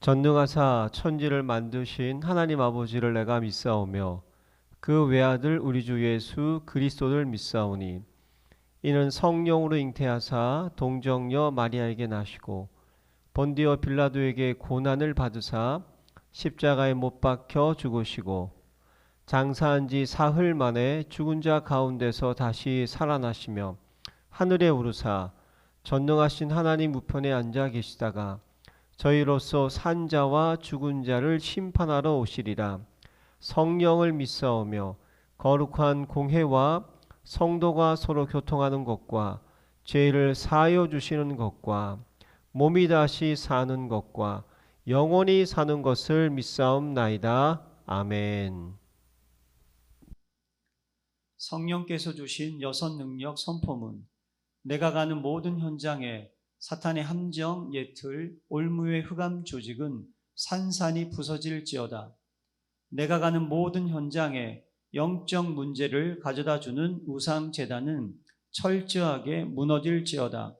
전능하사 천지를 만드신 하나님 아버지를 내가 믿사오며 그 외아들 우리 주 예수 그리스도를 믿사오니 이는 성령으로 잉태하사 동정녀 마리아에게 나시고 본디오 빌라도에게 고난을 받으사 십자가에 못 박혀 죽으시고 장사한 지 사흘 만에 죽은 자 가운데서 다시 살아나시며 하늘에 오르사 전능하신 하나님 우편에 앉아 계시다가 저희로서 산 자와 죽은 자를 심판하러 오시리라. 성령을 믿사오며 거룩한 공회와 성도가 서로 교통하는 것과 죄를 사하여 주시는 것과 몸이 다시 사는 것과 영원히 사는 것을 믿사옵나이다. 아멘. 성령께서 주신 여섯 능력 선포문. 내가 가는 모든 현장에 사탄의 함정, 예틀, 올무의 흑암 조직은 산산이 부서질지어다. 내가 가는 모든 현장에 영적 문제를 가져다주는 우상제단은 철저하게 무너질지어다.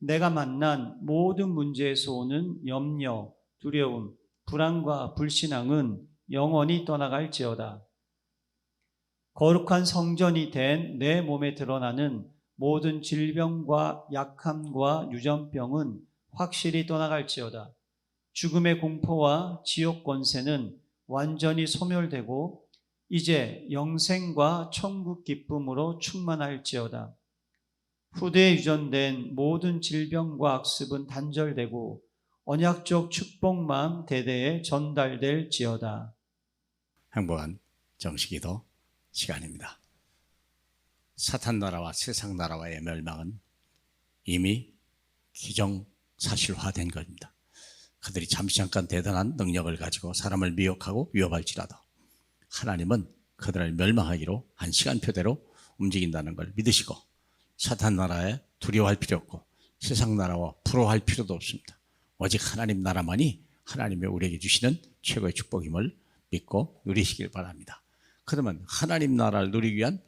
내가 만난 모든 문제에서 오는 염려, 두려움, 불안과 불신앙은 영원히 떠나갈지어다. 거룩한 성전이 된 내 몸에 드러나는 모든 질병과 약함과 유전병은 확실히 떠나갈지어다. 죽음의 공포와 지옥 권세는 완전히 소멸되고 이제 영생과 천국 기쁨으로 충만할지어다. 후대에 유전된 모든 질병과 악습은 단절되고 언약적 축복만 대대에 전달될지어다. 행복한 정식기도 시간입니다. 사탄 나라와 세상 나라와의 멸망은 이미 기정사실화된 겁니다. 그들이 잠시 잠깐 대단한 능력을 가지고 사람을 미혹하고 위협할지라도 하나님은 그들을 멸망하기로 한 시간표대로 움직인다는 걸 믿으시고 사탄 나라에 두려워할 필요 없고 세상 나라와 부러워할 필요도 없습니다. 오직 하나님 나라만이 하나님의 우리에게 주시는 최고의 축복임을 믿고 누리시길 바랍니다. 그러면 하나님 나라를 누리기 위한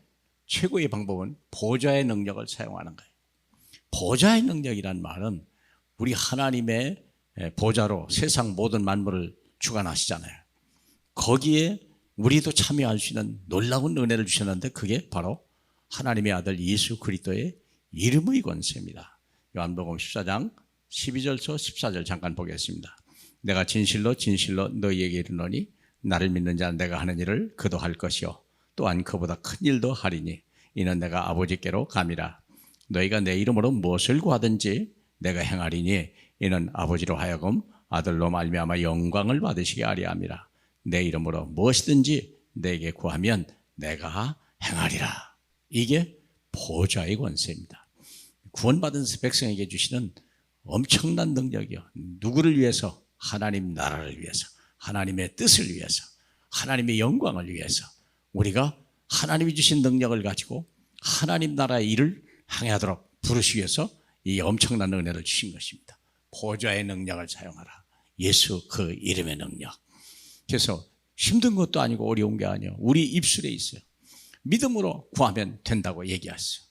최고의 방법은 보좌의 능력을 사용하는 거예요. 보좌의 능력이란 말은 우리 하나님의 보좌로 세상 모든 만물을 주관하시잖아요. 거기에 우리도 참여할 수 있는 놀라운 은혜를 주셨는데 그게 바로 하나님의 아들 예수 그리스도의 이름의 권세입니다. 요한복음 14장 12절서 14절 잠깐 보겠습니다. 내가 진실로 진실로 너희에게 이르노니 나를 믿는 자는 내가 하는 일을 그도 할 것이요 또한 그보다 큰 일도 하리니 이는 내가 아버지께로 감이라. 너희가 내 이름으로 무엇을 구하든지 내가 행하리니 이는 아버지로 하여금 아들로 말미암아 영광을 받으시게 하리 함이라. 내 이름으로 무엇이든지 내게 구하면 내가 행하리라. 이게 보좌의 권세입니다. 구원받은 백성에게 주시는 엄청난 능력이요. 누구를 위해서? 하나님 나라를 위해서, 하나님의 뜻을 위해서, 하나님의 영광을 위해서 우리가 하나님이 주신 능력을 가지고 하나님 나라의 일을 행하도록 부르시기 위해서 이 엄청난 은혜를 주신 것입니다. 보좌의 능력을 사용하라. 예수 그 이름의 능력. 그래서 힘든 것도 아니고 어려운 게 아니에요. 우리 입술에 있어요. 믿음으로 구하면 된다고 얘기했어요.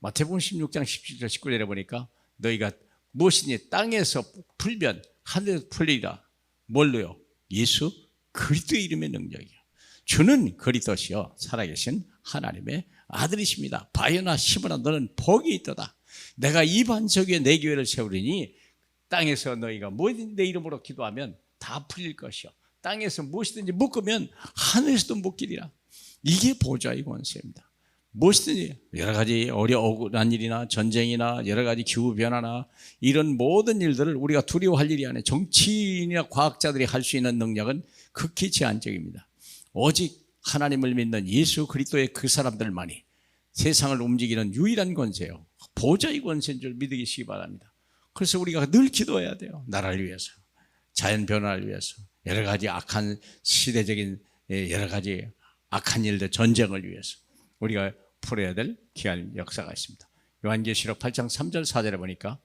마태복음 16장 17절 19절에 보니까 너희가 무엇이니 땅에서 풀면 하늘에서 풀리라. 뭘로요? 예수 그리스도의 이름의 능력이요. 주는 그리스도시요 살아계신 하나님의 아들이십니다. 바요나 시므나 너는 복이 있도다. 내가 이 반석 위에 내 교회를 세우리니 땅에서 너희가 뭐든 내 이름으로 기도하면 다 풀릴 것이요 땅에서 무엇이든지 묶으면 하늘에서도 묶이리라. 이게 보좌의 권세입니다. 무엇이든지 여러 가지 억울한 일이나 전쟁이나 여러 가지 기후변화나 이런 모든 일들을 우리가 두려워할 일이 아니에요. 정치인이나 과학자들이 할 수 있는 능력은 극히 제한적입니다. 오직 하나님을 믿는 예수 그리스도의 그 사람들만이 세상을 움직이는 유일한 권세요. 보좌의 권세인 줄 믿으시기 바랍니다. 그래서 우리가 늘 기도해야 돼요. 나라를 위해서, 자연 변화를 위해서, 여러 가지 악한 시대적인 여러 가지 악한 일들, 전쟁을 위해서 우리가 풀어야 될 귀한 역사가 있습니다. 요한계시록 8장 3절 4절에 보니까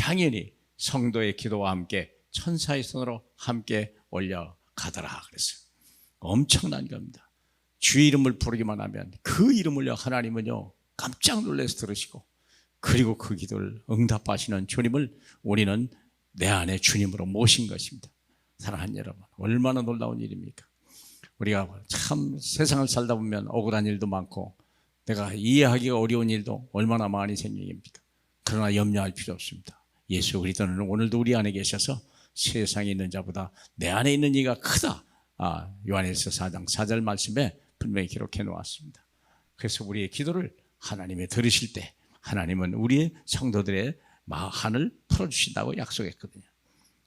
향연이 성도의 기도와 함께 천사의 손으로 함께 올려가더라 그랬어요. 엄청난 겁니다. 주의 이름을 부르기만 하면 그 이름을요 하나님은요 깜짝 놀라서 들으시고 그리고 그 기도를 응답하시는 주님을 우리는 내 안에 주님으로 모신 것입니다. 사랑하는 여러분, 얼마나 놀라운 일입니까? 우리가 참 세상을 살다 보면 억울한 일도 많고 내가 이해하기가 어려운 일도 얼마나 많이 생깁니까? 그러나 염려할 필요 없습니다. 예수 그리스도는 오늘도 우리 안에 계셔서 세상에 있는 자보다 내 안에 있는 이가 크다. 요한일서 4장 4절 말씀에 분명히 기록해 놓았습니다. 그래서 우리의 기도를 하나님이 들으실 때 하나님은 우리의 성도들의 한을 풀어주신다고 약속했거든요.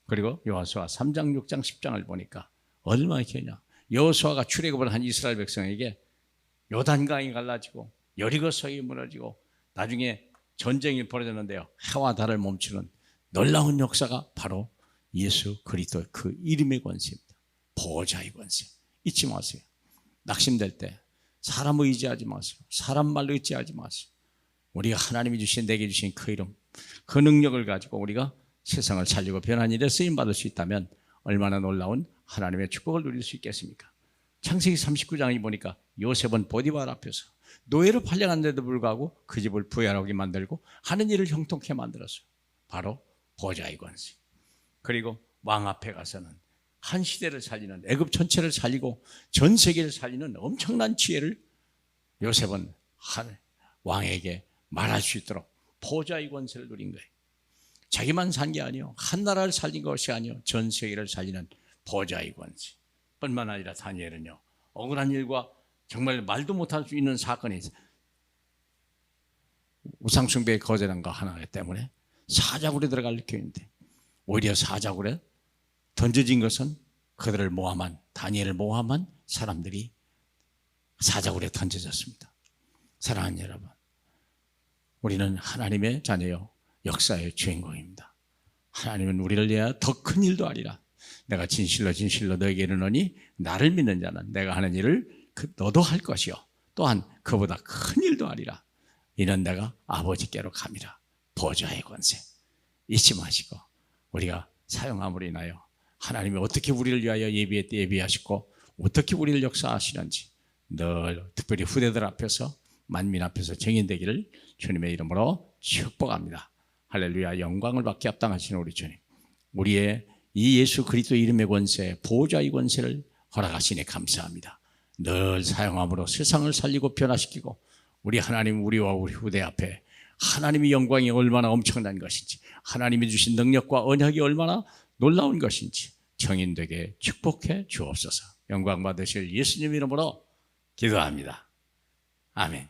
그리고 여호수아 3장 6장 10장을 보니까 얼마나 기냐. 여호수아가 출애굽을 한 이스라엘 백성에게 요단강이 갈라지고 여리고 성이 무너지고 나중에 전쟁이 벌어졌는데요, 해와 달을 멈추는 놀라운 역사가 바로 예수 그리스도의 그 이름의 권세입니다. 보호자의 권세. 잊지 마세요. 낙심될 때 사람 의지하지 마세요. 사람 말 의지하지 마세요. 우리가 하나님이 주신, 내게 주신 그 이름, 그 능력을 가지고 우리가 세상을 살리고 변한 일에 쓰임받을 수 있다면 얼마나 놀라운 하나님의 축복을 누릴 수 있겠습니까? 창세기 39장에 보니까 요셉은 보디발 앞에서 노예로 팔려갔는데도 불구하고 그 집을 부유하게 만들고 하는 일을 형통케 만들었어요. 바로 보호자의 권세. 그리고 왕 앞에 가서는 한 시대를 살리는, 애굽 전체를 살리고 전 세계를 살리는 엄청난 지혜를 요셉은 왕에게 말할 수 있도록 보호자의 권세를 누린 거예요. 자기만 산 게 아니요, 한 나라를 살린 것이 아니요, 전 세계를 살리는 보호자의 권세. 뿐만 아니라 다니엘은요, 억울한 일과 정말 말도 못할 수 있는 사건이 우상숭배의 거절한 거 하나 때문에 사자굴에 들어갈 격인데, 오히려 사자굴에 던져진 것은 그들을 모함한, 다니엘을 모함한 사람들이 사자굴에 던져졌습니다. 사랑하는 여러분, 우리는 하나님의 자녀요, 역사의 주인공입니다. 하나님은 우리를 위하여 더 큰 일도 하리라. 내가 진실로 진실로 너에게 이르노니 나를 믿는 자는 내가 하는 일을 너도 할 것이요, 또한 그보다 큰 일도 하리라. 이는 내가 아버지께로 감이라. 보호자의 권세 잊지 마시고 우리가 사용함으로 인하여 하나님이 어떻게 우리를 위하여 예비하시고 어떻게 우리를 역사하시는지 늘 특별히 후대들 앞에서, 만민 앞에서 증인되기를 주님의 이름으로 축복합니다. 할렐루야. 영광을 받게 합당하시는 우리 주님, 우리의 이 예수 그리스도 이름의 권세, 보호자의 권세를 허락하시니 감사합니다. 늘 사용함으로 세상을 살리고 변화시키고 우리 하나님, 우리와 우리 후대 앞에 하나님의 영광이 얼마나 엄청난 것인지, 하나님이 주신 능력과 언약이 얼마나 놀라운 것인지 증인되게 축복해 주옵소서. 영광 받으실 예수님 이름으로 기도합니다. 아멘.